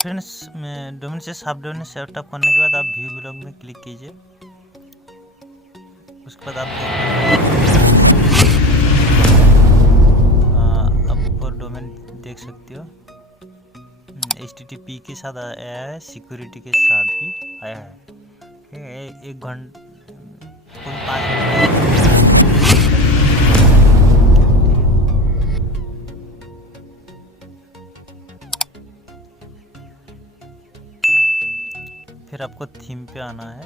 Friends, domain से सब domain setup करने के बाद आप व्यू ब्लॉग में क्लिक कीजिए। उसके बाद आप ऊपर डोमेन देख सकते हो, HTTP के साथ आया है, सिक्योरिटी के साथ भी आया है। 1 घंटा 5 मिनट। फिर आपको थीम पे आना है।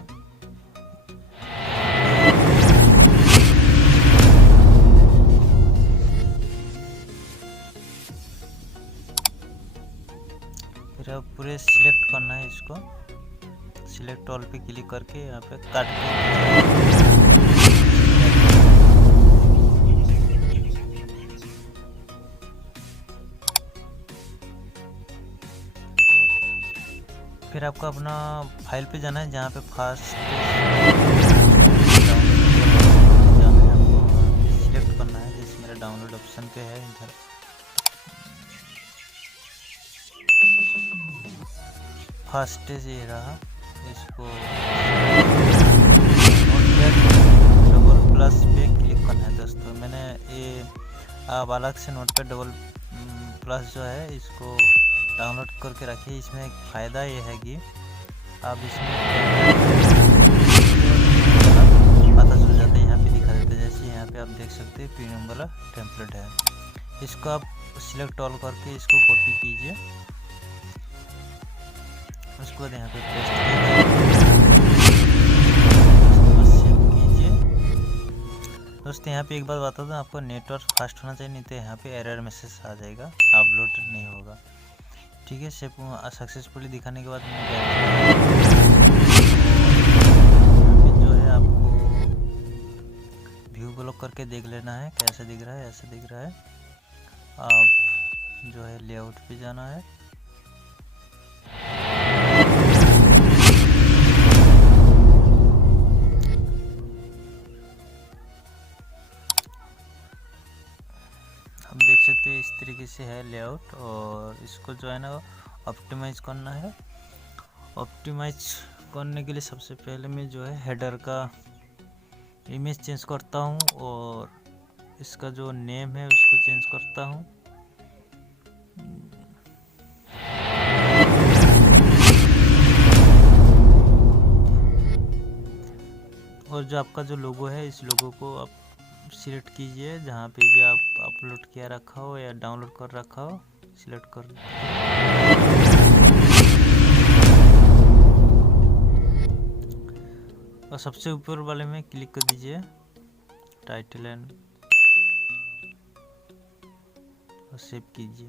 फिर आप पूरे सिलेक्ट करना है इसको। सिलेक्ट ऑल पे क्लिक करके यहाँ पे काट के फिर आपको अपना फाइल पे जाना है, जहाँ पे फास्ट जाना है आपको, सिलेक्ट करना है। जैसे मेरा डाउनलोड ऑप्शन पे है इधर, फास्टेस्ट ये रहा। इसको डबल प्लस पे क्लिक करना है दोस्तों। मैंने ये आप अलग से नोटपैड डबल प्लस जो है इसको डाउनलोड करके रखिए। इसमें एक फ़ायदा ये है कि आप इसमें पता चल जाता है, यहाँ पे दिखा देते हैं। जैसे यहाँ पे आप देख सकते हैं प्रीमियम वाला टेम्पलेट है। इसको आप सिलेक्ट ऑल करके इसको कॉपी कीजिए। उसके बाद यहाँ पे पेस्ट कीजिए। दोस्तों यहाँ पे एक बात बता दूँ, आपको नेटवर्क फास्ट होना चाहिए, नहीं तो यहाँ पे एरर मैसेज आ जाएगा, अपलोड नहीं होगा। ठीक है, सक्सेसफुली दिखाने के बाद जो है आपको व्यू ब्लॉक करके देख लेना है कैसे दिख रहा है। ऐसे दिख रहा है। आप जो है लेआउट पे जाना है। आप देख सकते हैं इस तरीके से है लेआउट, और इसको जो है ना ऑप्टिमाइज करना है। ऑप्टिमाइज करने के लिए सबसे पहले मैं जो है हेडर का इमेज चेंज करता हूँ, और इसका जो नेम है उसको चेंज करता हूँ। और जो आपका जो लोगो है, इस लोगो को आप सिलेक्ट कीजिए, जहाँ पे भी आप अपलोड किया रखा हो या डाउनलोड कर रखा हो, सिलेक्ट कर। और सबसे ऊपर वाले में क्लिक कर दीजिए, टाइटल एंड, और सेव कीजिए।